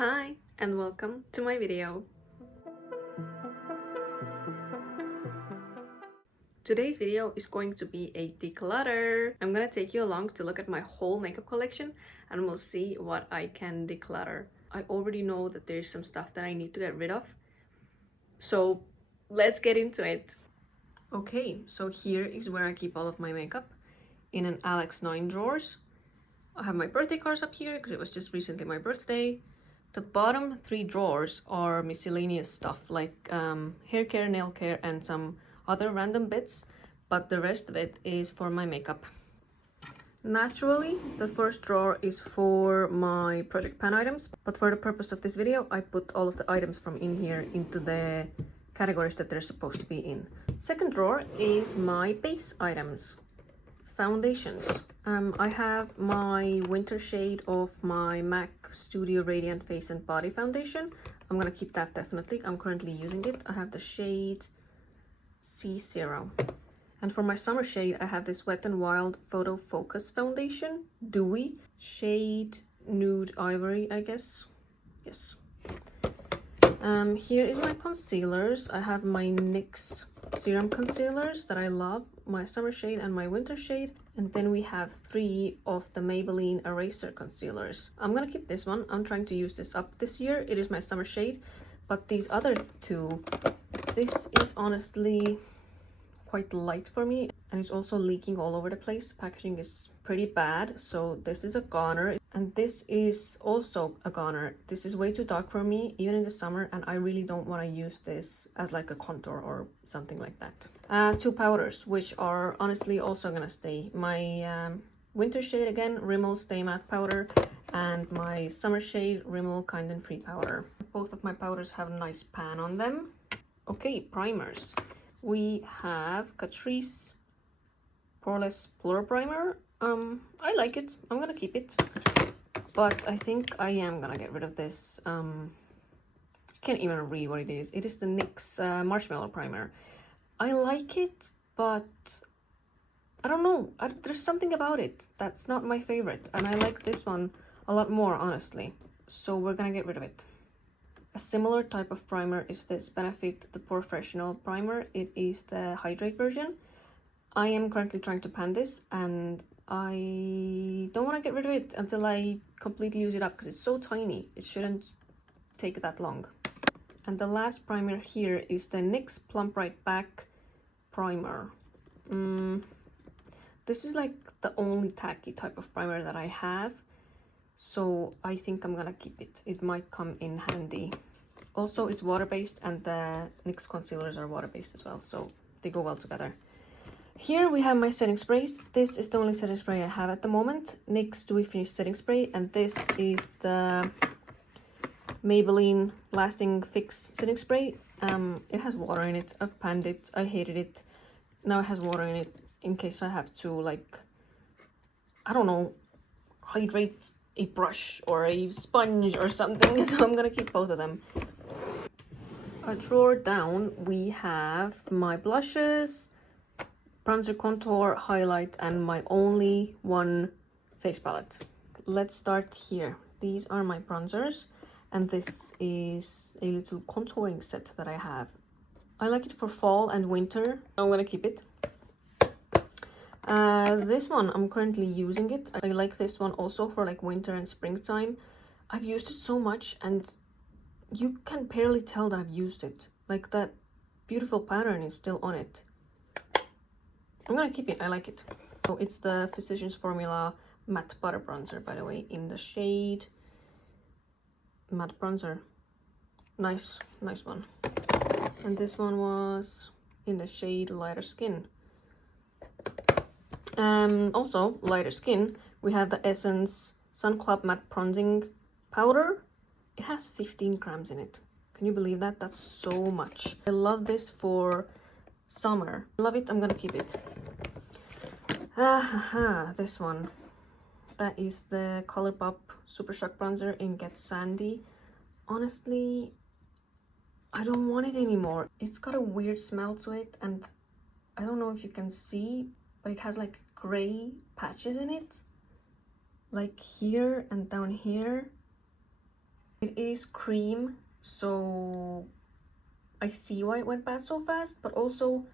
Hi and welcome to my video. Today's video is going to be a declutter. I'm gonna take you along to look at my whole makeup collection and we'll see what I can declutter. I already know that there's some stuff that I need to get rid of, so let's get into it. Okay, so here is where I keep all of my makeup in an Alex 9 drawers. I have my birthday cards up here because it was just recently my birthday. The bottom 3 drawers are miscellaneous stuff like hair care, nail care, and some other random bits, but the rest of it is for my makeup. Naturally, the first drawer is for my project pan items, but for the purpose of this video, I put all of the items from in here into the categories that they're supposed to be in. Second drawer is my base items. Foundations. I have my winter shade of my MAC Studio Radiant Face and Body Foundation. I'm gonna keep that definitely. I'm currently using it. I have the shade C0. And for my summer shade, I have this Wet n Wild Photo Focus Foundation, Dewy, shade Nude Ivory, I guess. Yes. Here is my concealers. I have my NYX serum concealers that I love, my summer shade and my winter shade. And then we have 3 of the Maybelline Eraser concealers. I'm gonna keep this one. I'm trying to use this up this year. It is my summer shade, but these other 2, this is honestly quite light for me and it's also leaking all over the place. The packaging is pretty bad, so this is a goner, and this is also a goner. This is way too dark for me even in the summer, and I really don't want to use this as like a contour or something like that. 2 powders which are honestly also gonna stay. My winter shade again, Rimmel Stay Matte powder, and my summer shade, Rimmel Kind and Free powder. Both of my powders have a nice pan on them. Okay, primers. We have Catrice Poreless Blur Primer. I like it. I'm gonna keep it. But I think I am gonna get rid of this. Can't even read what it is. It is the NYX Marshmallow Primer. I like it, but I don't know. There's something about it that's not my favorite. And I like this one a lot more, honestly. So we're gonna get rid of it. A similar type of primer is this Benefit the Professional Primer. It is the hydrate version. I am currently trying to pan this and I don't want to get rid of it until I completely use it up because it's so tiny. It shouldn't take that long. And the last primer here is the NYX Plump Right Back Primer. This is like the only tacky type of primer that I have, so I think I'm gonna keep it. It might come in handy. Also, it's water-based and the NYX concealers are water-based as well, so they go well together. Here we have my setting sprays. This is the only setting spray I have at the moment. NYX Dewy Finish Setting Spray, and this is the Maybelline Lasting Fix Setting Spray. It has water in it. I've panned it. I hated it. Now it has water in it in case I have to, like, I don't know, hydrate a brush or a sponge or something. So I'm gonna keep both of them. A drawer down, we have my blushes, bronzer, contour, highlight, and my only one face palette. Let's start here. These are my bronzers, and this is a little contouring set that I have. I like it for fall and winter. I'm gonna keep it. This one, I'm currently using it. I like this one also for like winter and springtime. I've used it so much and you can barely tell that I've used it. Like, that beautiful pattern is still on it. I'm gonna keep it. I like it. So it's the Physicians Formula Matte Butter Bronzer, by the way, in the shade Matte Bronzer. Nice one. And this one was in the shade Lighter Skin. Also lighter skin, we have the Essence Sun Club Matte Bronzing Powder. It has 15 grams in it. Can you believe that? That's so much. I love this for summer. I love it. I'm gonna keep it. This one. That is the Colourpop Super Shock Bronzer in Get Sandy. Honestly, I don't want it anymore. It's got a weird smell to it, and I don't know if you can see, but it has like gray patches in it, like here and down here. It is cream, so I see why it went bad so fast, but also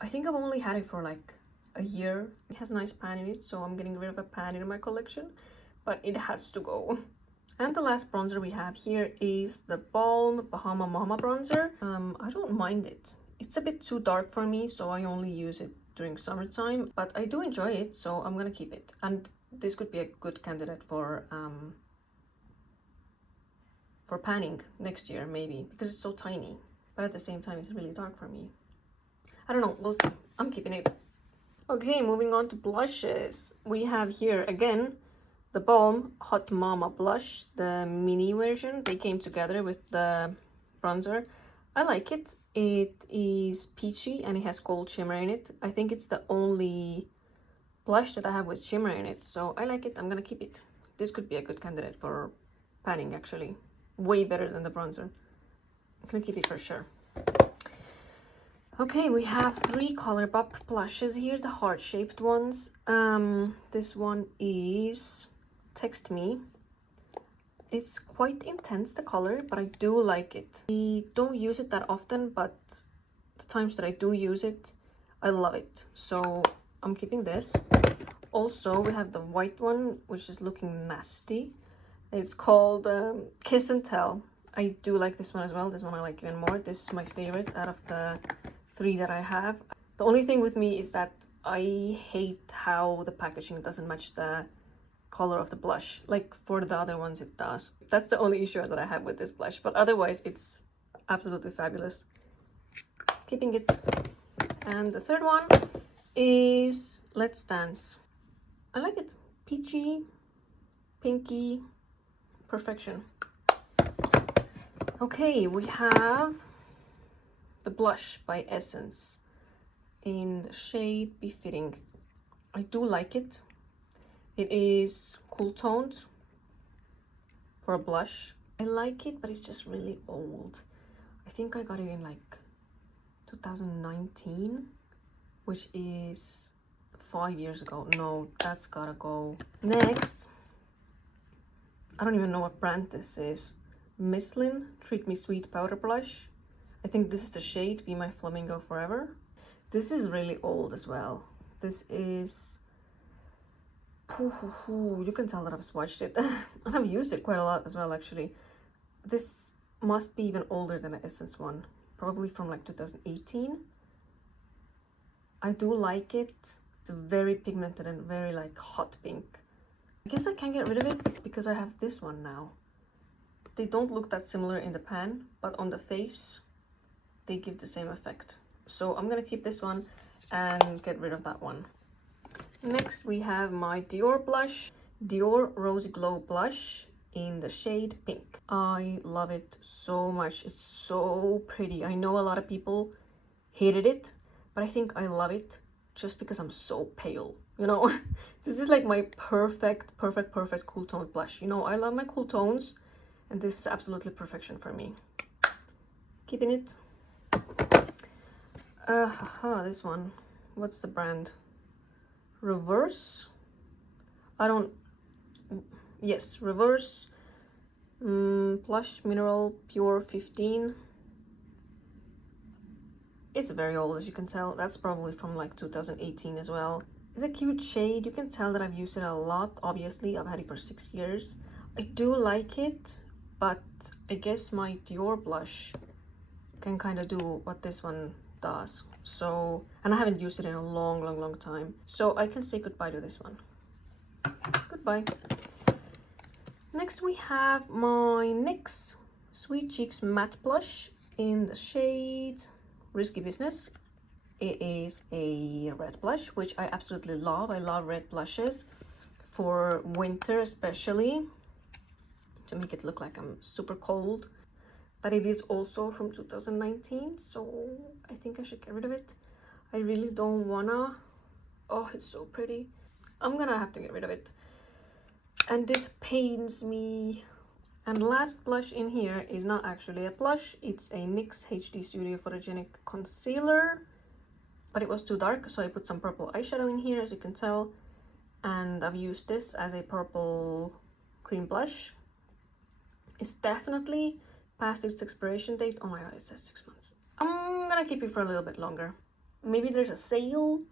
I think I've only had it for like a year. It has a nice pan in it, so I'm getting rid of a pan in my collection, but it has to go. And the last bronzer we have here is the Balm Bahama Mama bronzer. I don't mind it. It's a bit too dark for me, so I only use it during summertime, but I do enjoy it, so I'm gonna keep it. And this could be a good candidate for panning next year, maybe, because it's so tiny. But at the same time, it's really dark for me. I don't know, we'll see. I'm keeping it. Okay, moving on to blushes. We have here, again, the Balm Hot Mama blush, the mini version. They came together with the bronzer. I like it. It is peachy and it has gold shimmer in it. I think it's the only blush that I have with shimmer in it, so I like it. I'm gonna keep it. This could be a good candidate for panning, actually. Way better than the bronzer. I'm gonna keep it for sure. Okay, we have 3 ColourPop blushes here, the heart-shaped ones. This one is Text Me. It's quite intense, the color, but I do like it. I don't use it that often, but the times that I do use it, I love it. So I'm keeping this. Also, we have the white one, which is looking nasty. It's called Kiss and Tell. I do like this one as well. This one I like even more. This is my favorite out of the 3 that I have. The only thing with me is that I hate how the packaging doesn't match the color of the blush. Like for the other ones it does. That's the only issue that I have with this blush, but otherwise it's absolutely fabulous. Keeping it. And the third one is Let's Dance. I like it. Peachy, pinky, perfection. Okay, we have the blush by Essence in the shade Befitting. I do like it. It is cool toned for a blush. I like it, but it's just really old. I think I got it in like 2019, which is 5 years ago. No, that's gotta go. Next, I don't even know what brand this is. Mislin Treat Me Sweet Powder Blush. I think this is the shade Be My Flamingo Forever. This is really old as well. This is... you can tell that I've swatched it. And I've used it quite a lot as well, actually. This must be even older than the Essence one. Probably from like 2018. I do like it. It's very pigmented and very like hot pink. I guess I can get rid of it because I have this one now. They don't look that similar in the pan, but on the face, they give the same effect. So I'm gonna keep this one and get rid of that one. Next, we have my Dior blush, Dior Rosy Glow Blush in the shade Pink. I love it so much. It's so pretty. I know a lot of people hated it, but I think I love it just because I'm so pale, you know? This is like my perfect cool tone blush. You know, I love my cool tones, and this is absolutely perfection for me. Keeping it. This one. What's the brand? Reverse? Yes, Reverse. Blush Mineral Pure 15. It's very old, as you can tell. That's probably from like 2018 as well. It's a cute shade. You can tell that I've used it a lot. Obviously, I've had it for 6 years. I do like it, but I guess my Dior blush can kind of do what this one does. So, and I haven't used it in a long time. So I can say goodbye to this one. Goodbye. Next we have my NYX Sweet Cheeks Matte Blush in the shade Risky Business. It is a red blush, which I absolutely love. I love red blushes for winter, especially to make it look like I'm super cold. But it is also from 2019, so I think I should get rid of it. I really don't wanna. Oh, it's so pretty. I'm gonna have to get rid of it. And it pains me. And last blush in here is not actually a blush. It's a NYX HD Studio Photogenic Concealer. But it was too dark, so I put some purple eyeshadow in here, as you can tell. And I've used this as a purple cream blush. It's definitely past its expiration date. Oh my god, it says 6 months. I'm gonna keep it for a little bit longer. Maybe there's a sale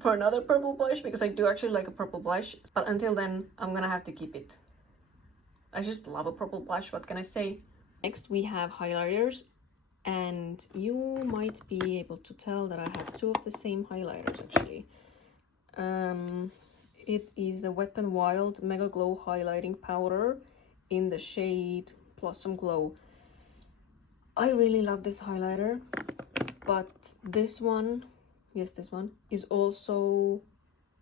for another purple blush, because I do actually like a purple blush. But until then, I'm gonna have to keep it. I just love a purple blush, what can I say? Next we have highlighters, and you might be able to tell that I have two of the same highlighters actually. It is the Wet n Wild Mega Glow Highlighting Powder in the shade Blossom Glow. I really love this highlighter, but this one, yes, this one is also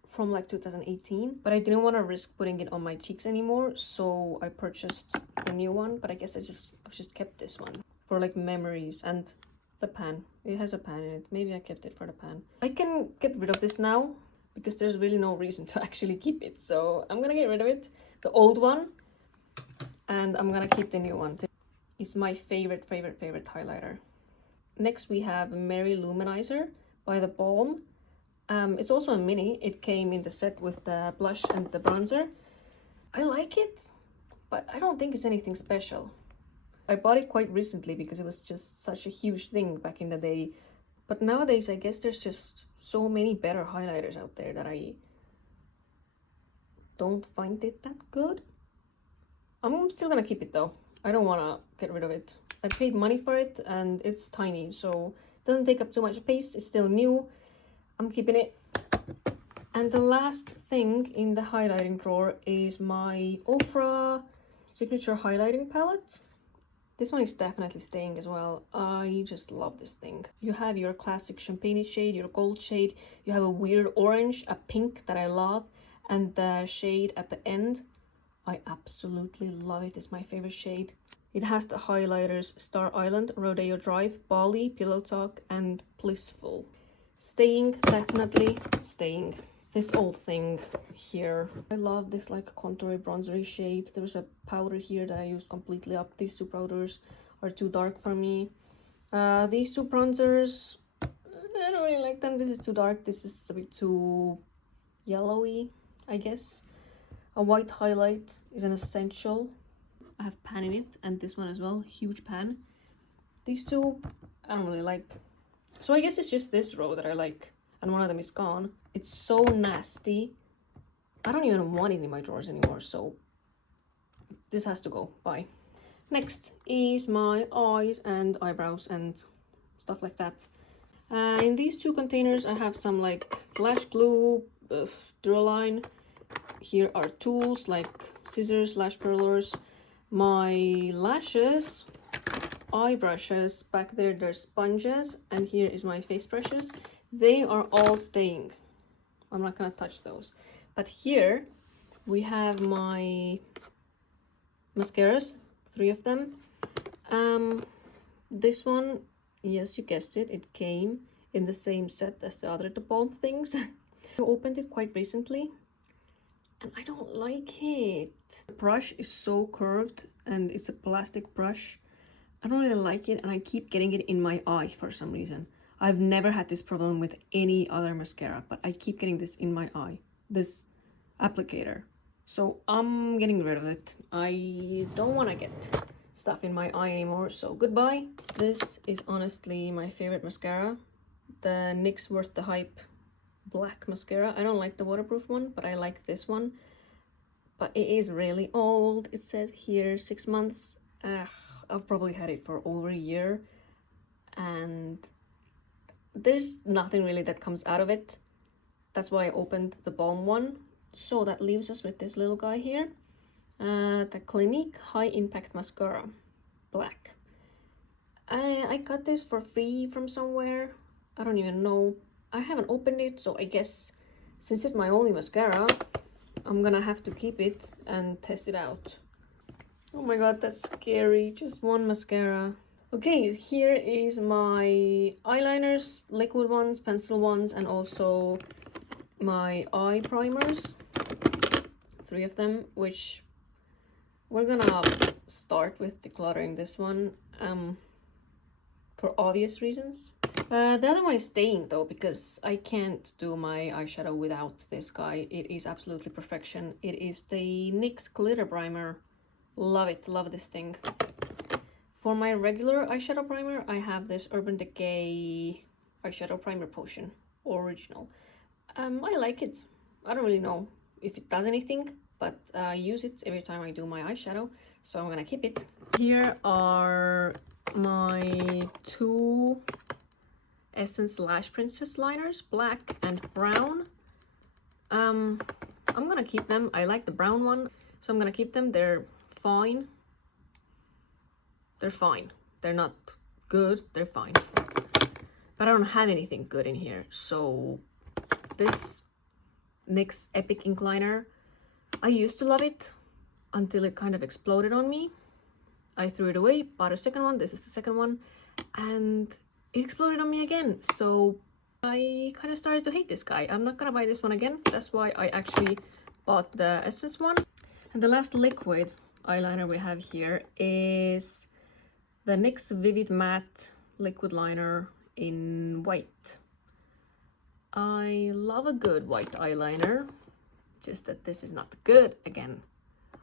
from like 2018, but I didn't want to risk putting it on my cheeks anymore, so I purchased a new one. But I guess I've just kept this one for like memories. And the pan, it has a pan in it. Maybe I kept it for the pan. I can get rid of this now because there's really no reason to actually keep it, so I'm gonna get rid of it, the old one, and I'm gonna keep the new one. This is my favorite highlighter. Next we have Mary Luminizer by The Balm. It's also a mini. It came in the set with the blush and the bronzer. I like it, but I don't think it's anything special. I bought it quite recently because it was just such a huge thing back in the day. But nowadays, I guess there's just so many better highlighters out there that I don't find it that good. I'm still gonna keep it though. I don't wanna get rid of it. I paid money for it and it's tiny, so it doesn't take up too much space. It's still new. I'm keeping it. And the last thing in the highlighting drawer is my Ofra Signature Highlighting Palette. This one is definitely staying as well. I just love this thing. You have your classic champagne shade, your gold shade, you have a weird orange, a pink that I love, and the shade at the end. I absolutely love it. It's my favorite shade. It has the highlighters Star Island, Rodeo Drive, Bali, Pillow Talk, and Blissful. Staying, definitely staying. This old thing here. I love this like contoury bronzery shade. There's a powder here that I used completely up. These two powders are too dark for me. These two bronzers, I don't really like them. This is too dark. This is a bit too yellowy, I guess. A white highlight is an essential. I have pan in it, and this one as well, huge pan. These two, I don't really like. So I guess it's just this row that I like, and one of them is gone. It's so nasty. I don't even want it in my drawers anymore, so this has to go. Bye. Next is my eyes and eyebrows and stuff like that. In these two containers, I have some like lash glue, Duraline. Here are tools like scissors, lash curlers, my lashes, eye brushes. Back there, there's sponges, and here is my face brushes. They are all staying. I'm not gonna touch those. But here we have my mascaras, 3 of them. This one, yes, you guessed it, it came in the same set as the other The Balm things. I opened it quite recently and I don't like it. The brush is so curved and it's a plastic brush. I don't really like it, and I keep getting it in my eye for some reason. I've never had this problem with any other mascara, but I keep getting this in my eye, this applicator. So I'm getting rid of it. I don't want to get stuff in my eye anymore, so goodbye. This is honestly my favorite mascara, the NYX Worth the Hype black mascara. I don't like the waterproof one, but I like this one. But it is really old. It says here 6 months. I've probably had it for over a year, and there's nothing really that comes out of it. That's why I opened the Balm one. So that leaves us with this little guy here, the Clinique High Impact Mascara, black. I got this for free from somewhere. I don't even know. I haven't opened it, so I guess since it's my only mascara, I'm gonna have to keep it and test it out. Oh my god, that's scary. Just one mascara. Okay, here is my eyeliners, liquid ones, pencil ones, and also my eye primers. 3 of them, which we're gonna start with decluttering this one for obvious reasons. The other one is staying though, because I can't do my eyeshadow without this guy. It is absolutely perfection. It is the NYX Glitter Primer Love it, love this thing. For my regular eyeshadow primer, I have this Urban Decay eyeshadow primer potion, original. I like it. I don't really know if it does anything, but I use it every time I do my eyeshadow, so I'm gonna keep it. Here are my two Essence Lash Princess liners, black and brown. I'm gonna keep them. I like the brown one, so I'm gonna keep them. They're fine. They're fine. They're not good, they're fine. But I don't have anything good in here, so this NYX Epic Ink Liner, I used to love it until it kind of exploded on me. I threw it away, bought a second one. This is the second one, and it exploded on me again. So I kind of started to hate this guy. I'm not gonna buy this one again. That's why I actually bought the Essence one. And the last liquid eyeliner we have here is the NYX Vivid Matte Liquid Liner in white. I love a good white eyeliner, just that this is not good again.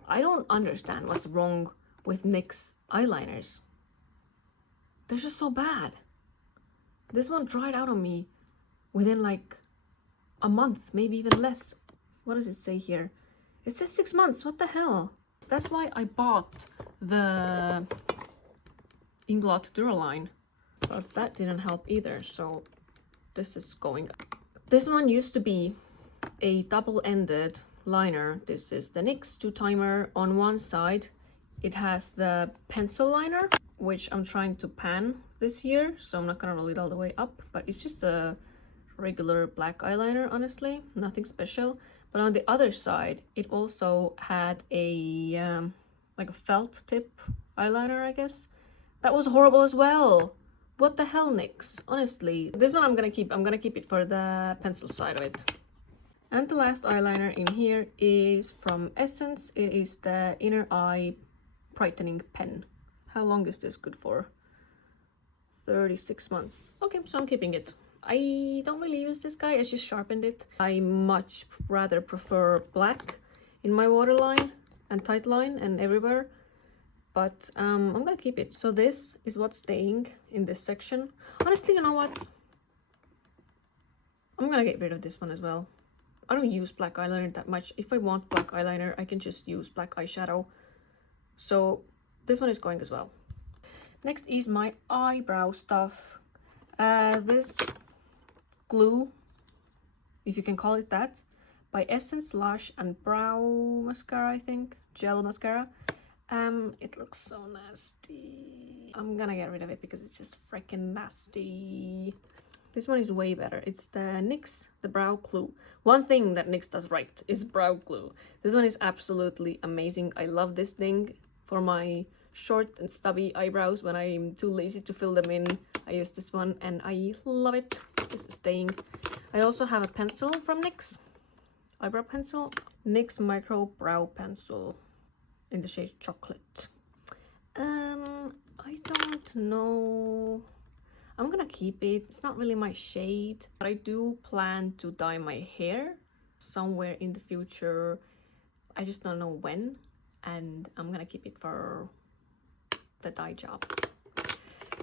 I don't understand what's wrong with NYX eyeliners. They're just so bad. This one dried out on me within like a month, maybe even less. What does it say here? It says 6 months. What the hell? That's why I bought the Inglot Duraline, but that didn't help either, so this is going. This one used to be a double-ended liner. This is the NYX 2-timer. On one side it has the pencil liner, which I'm trying to pan this year, so I'm not gonna roll it all the way up, but it's just a regular black eyeliner, honestly, nothing special. But on the other side it also had a like a felt tip eyeliner, I guess. That was horrible as well. What the hell, NYX? Honestly, this one I'm gonna keep. I'm gonna keep it for the pencil side of it. And the last eyeliner in here is from Essence. It is the Inner Eye Brightening Pen. How long is this good for? 36 months. Okay, so I'm keeping it. I don't really use this guy. I just sharpened it. I much rather prefer black in my waterline and tight line and everywhere. But I'm gonna keep it. So this is what's staying in this section. Honestly, you know what? I'm gonna get rid of this one as well. I don't use black eyeliner that much. If I want black eyeliner, I can just use black eyeshadow. So this one is going as well. Next is my eyebrow stuff. This glue, if you can call it that, by Essence Lash and Brow Mascara, I think. Gel mascara. It looks so nasty. I'm gonna get rid of it because it's just freaking nasty. This one is way better. It's the NYX, the brow glue. One thing that NYX does right is brow glue. This one is absolutely amazing. I love this thing for my short and stubby eyebrows when I'm too lazy to fill them in. I use this one and I love it. This is staying. I also have a pencil from NYX. Eyebrow pencil. NYX Micro Brow Pencil in the shade Chocolate. I don't know. I'm gonna keep it. It's not really my shade, but I do plan to dye my hair somewhere in the future. I just don't know when, and I'm gonna keep it for the dye job.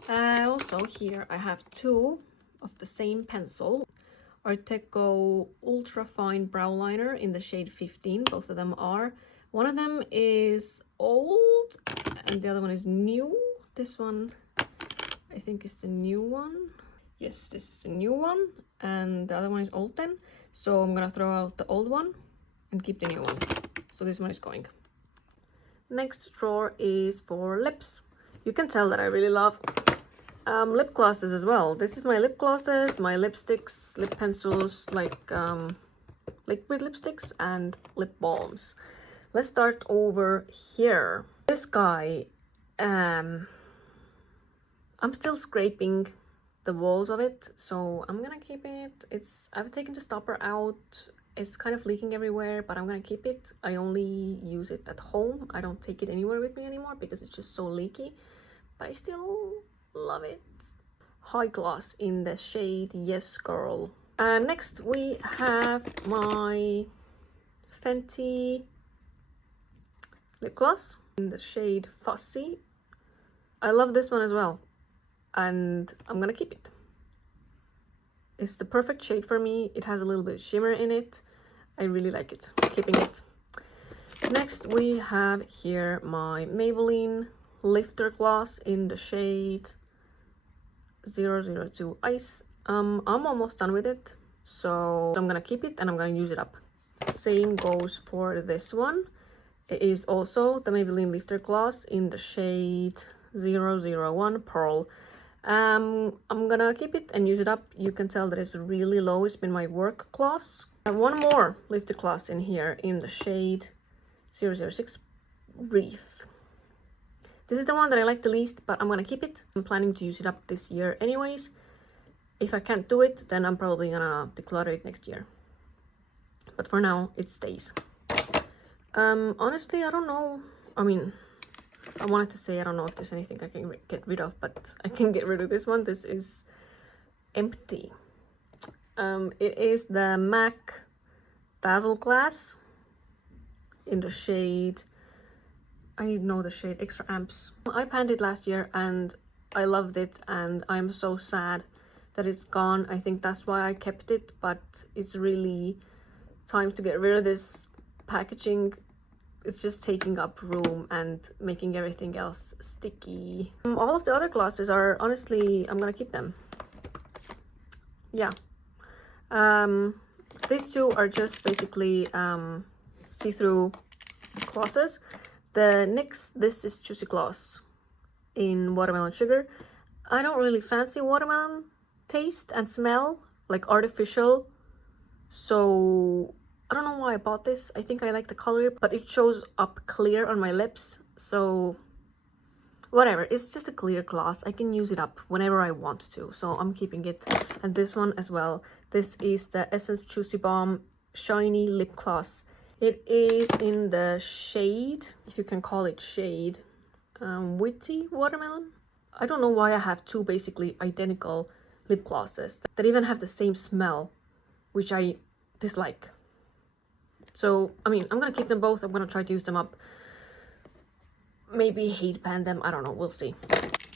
Also here I have two of the same pencil. Arteco Ultra Fine Brow Liner in the shade 15. Both of them are. One of them is old and the other one is new. This one I think is the new one. Yes, this is the new one and the other one is old then. So I'm gonna throw out the old one and keep the new one. So this one is going. Next drawer is for lips. You can tell that I really love lip glosses as well. This is my lip glosses, my lipsticks, lip pencils, like liquid lipsticks and lip balms. Let's start over here. This guy, I'm still scraping the walls of it, so I'm gonna keep it. I've taken the stopper out. It's kind of leaking everywhere, but I'm gonna keep it. I only use it at home. I don't take it anywhere with me anymore because it's just so leaky, but I still love it. High gloss in the shade Yes Girl. Next we have my Fenty lip gloss. in the shade Fussy. I love this one as well, and I'm gonna keep it. It's the perfect shade for me. It has a little bit of shimmer in it. I really like it. Keeping it. Next we have here my Maybelline Lifter Gloss in the shade 002 Ice. I'm almost done with it, so I'm gonna keep it and I'm gonna use it up. Same goes for this one. It is also the Maybelline Lifter Gloss in the shade 001 Pearl. I'm gonna keep it and use it up. You can tell that it's really low. It's been my work gloss. I have one more lifter gloss in here in the shade 006 Reef. This is the one that I like the least, but I'm gonna keep it. I'm planning to use it up this year anyways. If I can't do it, then I'm probably gonna declutter it next year. But for now, it stays. Honestly, I don't know. I mean, I wanted to say I don't know if there's anything I can get rid of, but I can get rid of this one. This is empty. It is the MAC Dazzle Glass in the shade, I know the shade Extra Amps. I panned it last year and I loved it, and I'm so sad that it's gone. I think that's why I kept it, but it's really time to get rid of this packaging. It's just taking up room and making everything else sticky. All of the other glosses are, honestly, I'm gonna keep them. Yeah. These two are just basically see-through glosses. The NYX, this is Juicy Gloss in Watermelon Sugar. I don't really fancy watermelon taste and smell, like artificial, so I don't know why I bought this. I think I like the color, but it shows up clear on my lips, so whatever. It's just a clear gloss. I can use it up whenever I want to, so I'm keeping it. And this one as well. This is the Essence Juicy Balm Shiny Lip Gloss. It is in the shade, if you can call it shade, Witty Watermelon. I don't know why I have two basically identical lip glosses that even have the same smell, which I dislike. So, I mean, I'm gonna keep them both. I'm gonna try to use them up. Maybe hate pan them, I don't know, we'll see.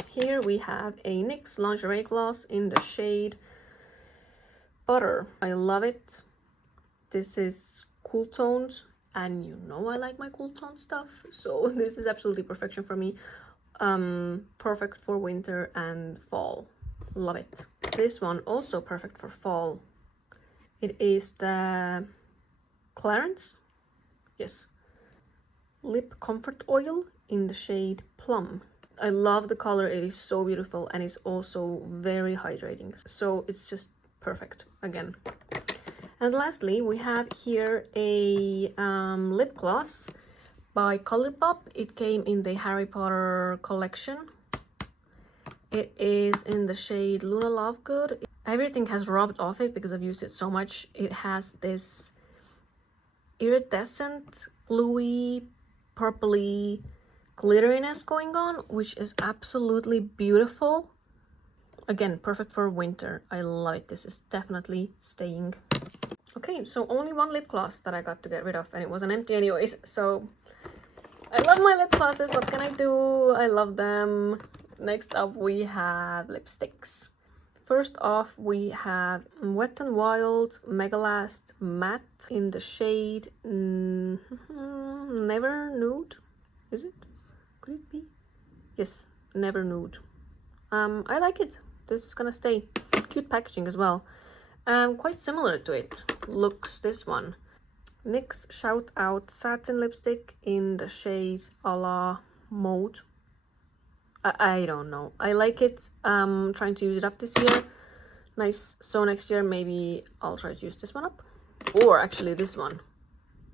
Here we have a NYX Lingerie Gloss in the shade Butter. I love it. This is cool toned, and you know I like my cool tone stuff, so this is absolutely perfection for me. Perfect for winter and fall. Love it. This one also perfect for fall. It is the Clarence, yes, Lip Comfort Oil in the shade Plum. I love the color. It is so beautiful, and it's also very hydrating, so it's just perfect again. And lastly, we have here a lip gloss by Colourpop. It came in the Harry Potter collection. It is in the shade Luna Lovegood. Everything has rubbed off it because I've used it so much. It has this iridescent, bluey, purpley glitteriness going on, which is absolutely beautiful. Again, perfect for winter. I love it. This is definitely staying. Okay, so only one lip gloss that I got to get rid of, and it wasn't empty anyways, so I love my lip glosses. What can I do? I love them. Next up we have lipsticks. First off, we have Wet n Wild Megalast Matte in the shade Never Nude. Is it? Could it be? Yes, Never Nude. I like it. This is gonna stay. Cute packaging as well. Quite similar to it looks this one. NYX Shout Out Satin Lipstick in the shade a la Maude. I don't know. I like it. Trying to use it up this year. Nice. So next year maybe I'll try to use this one up. Or actually this one.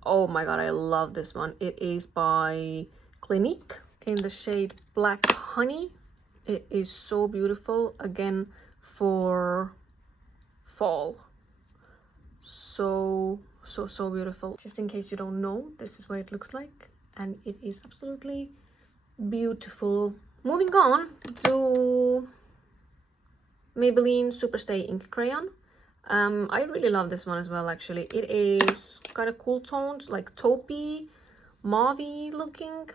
Oh my god, I love this one. It is by Clinique in the shade Black Honey. It is so beautiful. Again, for fall. So beautiful. Just in case you don't know, this is what it looks like, and it is absolutely beautiful. Moving on to Maybelline Superstay Ink Crayon. I really love this one as well, actually. It is kind of cool toned, like taupey, mauvey looking.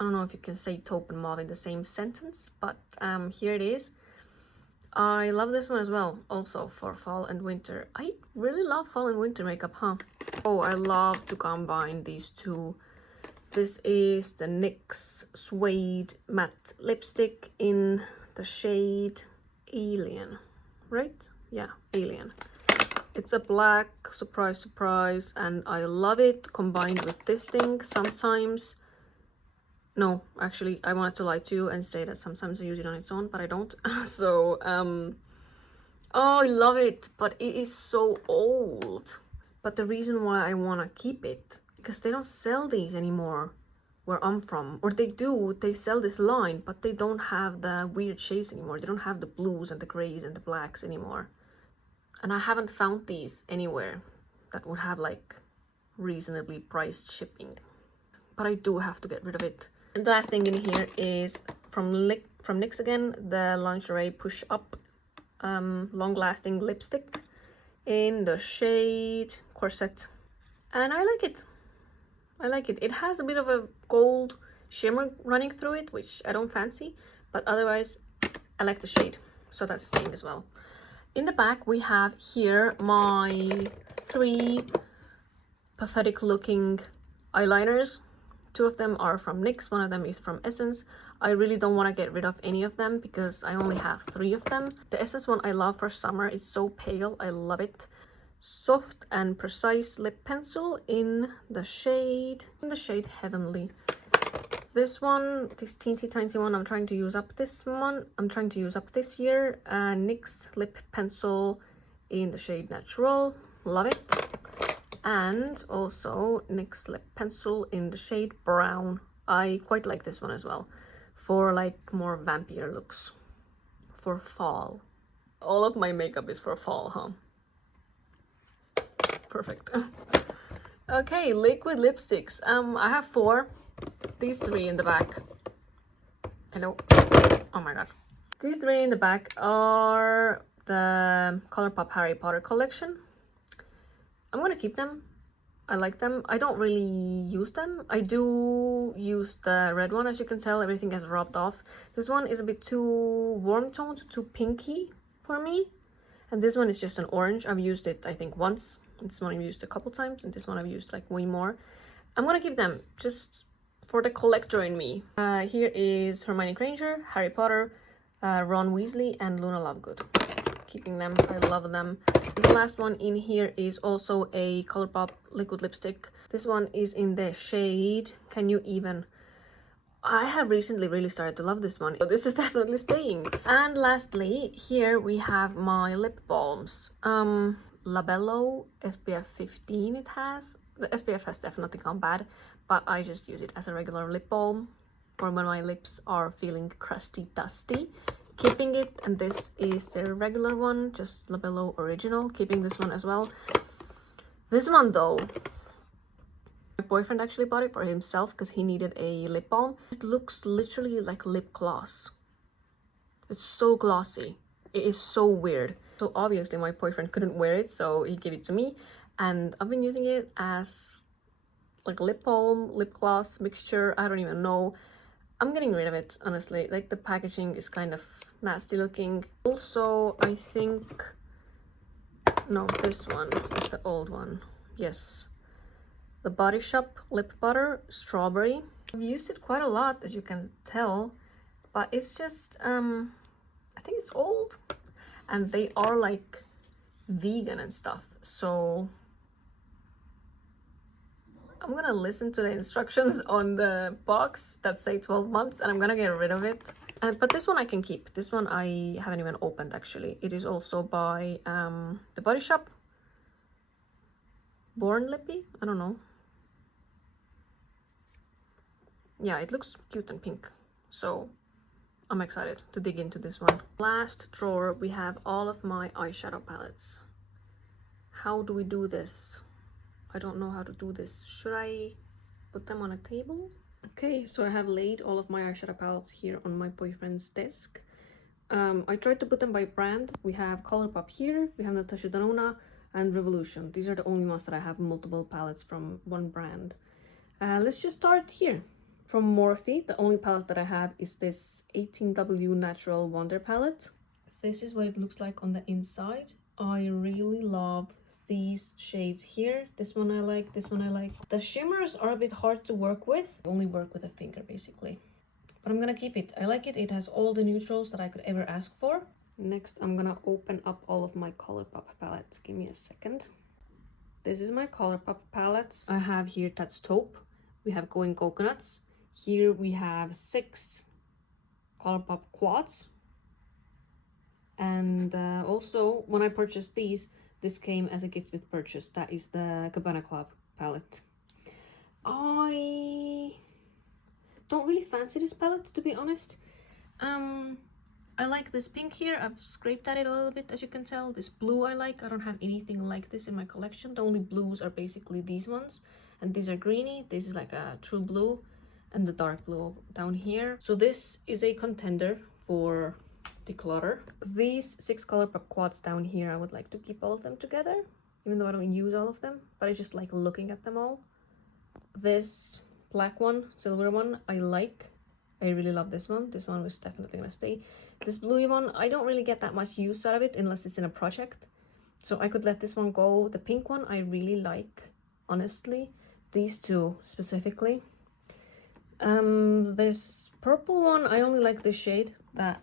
I don't know if you can say taupe and mauve in the same sentence, but here it is. I love this one as well, also for fall and winter. I really love fall and winter makeup, huh? Oh, I love to combine these two. This is the NYX Suede Matte Lipstick in the shade Alien, right? Yeah, Alien. It's a black, surprise, surprise, and I love it combined with this thing sometimes. No, actually, I wanted to lie to you and say that sometimes I use it on its own, but I don't. So, oh, I love it, but it is so old. But the reason why I want to keep it, because they don't sell these anymore where I'm from. Or they do, they sell this line, but they don't have the weird shades anymore. They don't have the blues and the grays and the blacks anymore. And I haven't found these anywhere that would have like reasonably priced shipping. But I do have to get rid of it. And the last thing in here is from NYX again, the Lingerie Push Up long-lasting lipstick in the shade Corset. And I like it. I like it. It has a bit of a gold shimmer running through it, which I don't fancy, but otherwise I like the shade. So that's staying as well. In the back we have here my 3 pathetic looking eyeliners. 2 of them are from NYX, 1 of them is from Essence. I really don't want to get rid of any of them because I only have 3 of them. The Essence one I love for summer. It's so pale. I love it. Soft and Precise lip pencil in the shade Heavenly. This one, this teensy tiny one, I'm trying to use up this one. I'm trying to use up this year. NYX lip pencil in the shade Natural. Love it. And also NYX lip pencil in the shade Brown. I quite like this one as well for like more vampire looks for fall. All of my makeup is for fall, huh? Perfect. Okay, liquid lipsticks. I have 4. These 3 in the back. Hello. Oh my god. These 3 in the back are the Colourpop Harry Potter collection. I'm gonna keep them. I like them. I don't really use them. I do use the red one. As you can tell, everything has rubbed off. This one is a bit too warm toned, too pinky for me. And this one is just an orange. I've used it, I think, once. This one I've used a couple times, and this one I've used like way more. I'm gonna keep them just for the collector in me. Here is Hermione Granger, Harry Potter, Ron Weasley, and Luna Lovegood. Keeping them. I love them. And the last one in here is also a Colourpop liquid lipstick. This one is in the shade Can You Even. I have recently really started to love this one, so this is definitely staying. And lastly, here we have my lip balms. Labello SPF 15 it has. The SPF has definitely gone bad, but I just use it as a regular lip balm for when my lips are feeling crusty, dusty. Keeping it, and this is the regular one, just Labello Original. Keeping this one as well. This one though, my boyfriend actually bought it for himself because he needed a lip balm. It looks literally like lip gloss. It's so glossy. It is so weird. So obviously my boyfriend couldn't wear it, so he gave it to me. And I've been using it as like lip balm, lip gloss mixture. I don't even know. I'm getting rid of it, honestly. Like the packaging is kind of nasty looking. Also, I think... No, this one is the old one. Yes. The Body Shop Lip Butter Strawberry. I've used it quite a lot, as you can tell. But it's just, I think it's old. And they are like vegan and stuff. So I'm gonna listen to the instructions on the box that say 12 months and I'm gonna get rid of it. But this one I can keep. This one I haven't even opened actually. It is also by the Body Shop. Born Lippy? I don't know. Yeah, it looks cute and pink. So I'm excited to dig into this one. Last drawer, we have all of my eyeshadow palettes. How do we do this? I don't know how to do this. Should I put them on a table? Okay, so I have laid all of my eyeshadow palettes here on my boyfriend's desk. I tried to put them by brand. We have Colourpop here, we have Natasha Denona, and Revolution. These are the only ones that I have multiple palettes from one brand. Let's just start here. From Morphe, the only palette that I have is this 18W Natural Wonder palette. This is what it looks like on the inside. I really love these shades here. This one I like, this one I like. The shimmers are a bit hard to work with. I only work with a finger basically. But I'm gonna keep it. I like it. It has all the neutrals that I could ever ask for. Next, I'm gonna open up all of my Colourpop palettes. Give me a second. This is my Colourpop palettes. I have here that's taupe. We have Going Coconuts. Here we have 6 Colourpop quads. And also, when I purchased these, this came as a gift with purchase. That is the Cabana Club palette. I don't really fancy this palette, to be honest. I like this pink here. I've scraped at it a little bit, as you can tell. This blue I like. I don't have anything like this in my collection. The only blues are basically these ones. And these are greeny. This is like a true blue. And the dark blue down here. So this is a contender for Declutter. These 6 Colourpop quads down here, I would like to keep all of them together. Even though I don't use all of them. But I just like looking at them all. This black one, silver one, I like. I really love this one. This one was definitely gonna stay. This bluey one, I don't really get that much use out of it unless it's in a project. So I could let this one go. The pink one I really like, honestly. These two specifically. This purple one, I only like this shade. That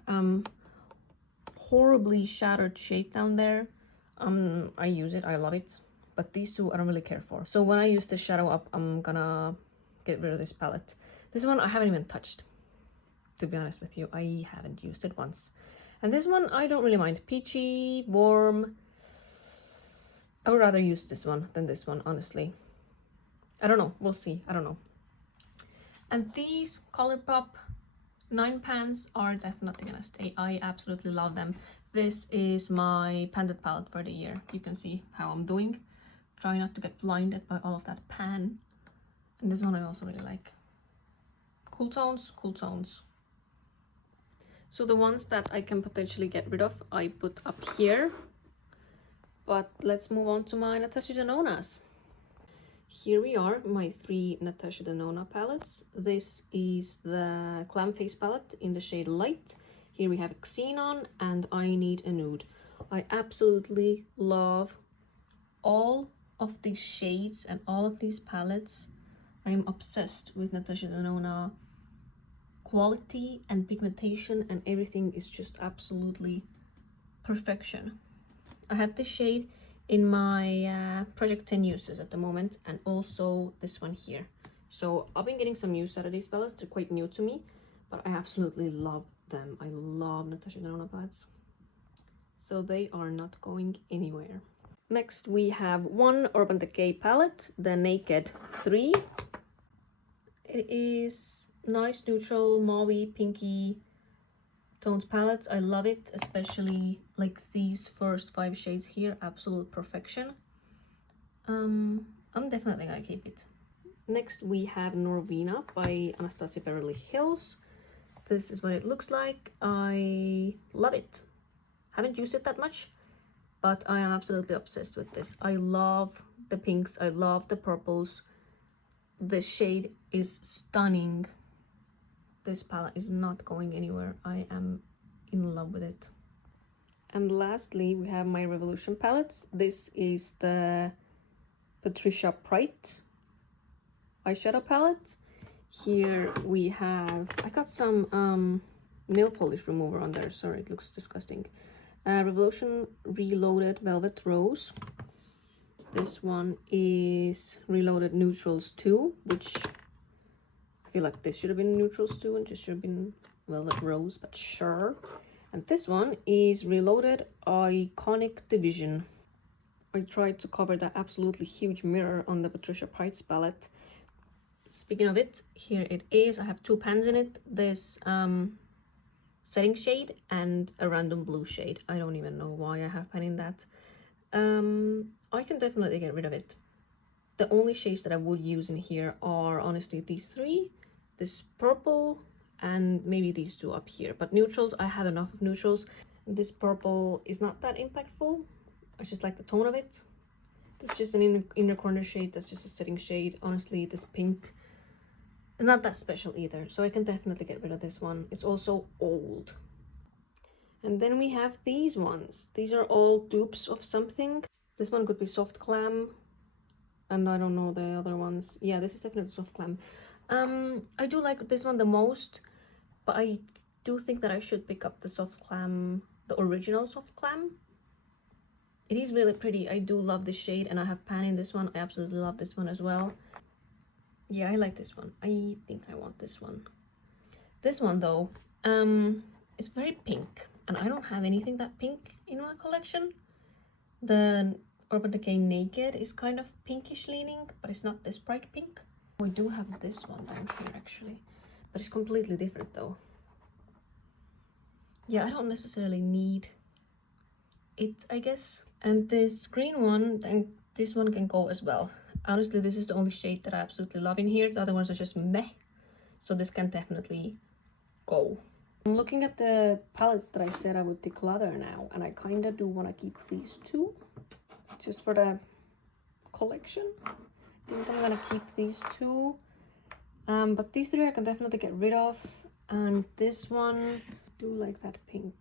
horribly shattered shade down there. I use it, I love it. But these two I don't really care for. So when I use the shadow up, I'm gonna get rid of this palette. This one I haven't even touched. To be honest with you, I haven't used it once. And this one, I don't really mind. Peachy, warm. I would rather use this one than this one, honestly. I don't know. We'll see. I don't know. And these Colourpop 9 pans are definitely gonna stay. I absolutely love them. This is my panded palette for the year. You can see how I'm doing. Try not to get blinded by all of that pan. And this one I also really like. Cool tones, cool tones. So the ones that I can potentially get rid of, I put up here. But let's move on to my Natasha Denonas. Here we are, my 3 Natasha Denona palettes. This is the Clam Face palette in the shade Light. Here we have Xenon and I Need a Nude. I absolutely love all of these shades and all of these palettes. I am obsessed with Natasha Denona. Quality and pigmentation and everything is just absolutely perfection. I have this shade in my Project 10 uses at the moment, and also this one here. So I've been getting some use out of these palettes. They're quite new to me, but I absolutely love them. I love Natasha Denona palettes. So they are not going anywhere. Next we have one Urban Decay palette, the Naked 3. It is nice neutral mauve pinky tones palettes. I love it, especially like these first 5 shades here. Absolute perfection. I'm definitely gonna keep it. Next we have Norvina by Anastasia Beverly Hills. This is what it looks like. I love it. Haven't used it that much, but I am absolutely obsessed with this. I love the pinks, I love the purples. The shade is stunning. This palette is not going anywhere. I am in love with it. And lastly, we have my Revolution palettes. This is the Patricia Prite eyeshadow palette. Here we have, I got some nail polish remover on there. Sorry, it looks disgusting. Revolution Reloaded Velvet Rose. This one is Reloaded Neutrals 2, which I feel like this should have been Neutrals 2 and just should have been Velvet Rose, but sure. And this one is Reloaded Iconic Division. I tried to cover that absolutely huge mirror on the Patricia Price palette. Speaking of it, here it is. I have 2 pans in it. This setting shade and a random blue shade. I don't even know why I have pan in that. I can definitely get rid of it. The only shades that I would use in here are honestly these 3, this purple, and maybe these 2 up here. But neutrals, I have enough of neutrals. This purple is not that impactful. I just like the tone of it. This is just an inner corner shade. That's just a setting shade. Honestly, this pink Not that special either, so I can definitely get rid of this one. It's also old. And then we have these ones. These are all dupes of something. This one could be soft clam, and I don't know the other ones. Yeah, this is definitely soft clam. I do like this one the most, but I do think that I should pick up the soft clam, the original soft clam. It is really pretty. I do love this shade, and I have pan in this one. I absolutely love this one as well. Yeah, I like this one. I think I want this one. This one though, it's very pink, and I don't have anything that pink in my collection. The Urban Decay Naked is kind of pinkish leaning, but it's not this bright pink. We do have this one down here actually, but it's completely different though. Yeah, I don't necessarily need it, I guess. And this green one, and this one can go as well. Honestly, this is the only shade that I absolutely love in here. The other ones are just meh. So this can definitely go. I'm looking at the palettes that I said I would declutter now, and I kind of do want to keep these two just for the collection. I think I'm gonna keep these two, but these three I can definitely get rid of. And this one, I do like that pink.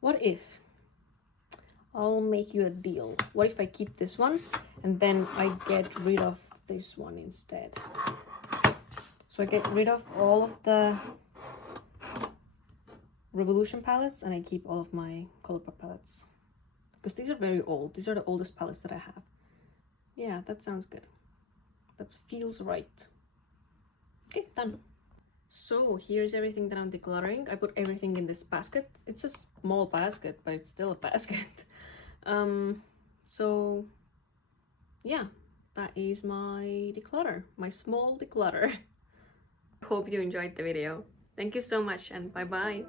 What if I'll make you a deal? What if I keep this one and then I get rid of this one instead? So I get rid of all of the Revolution palettes and I keep all of my Colourpop palettes, because these are very old. These are the oldest palettes that I have. Yeah, that sounds good. That feels right. Okay, done. So here's everything that I'm decluttering. I put everything in this basket. It's a small basket, but it's still a basket. So yeah, that is my declutter, my small declutter. Hope you enjoyed the video. Thank you so much, and bye bye.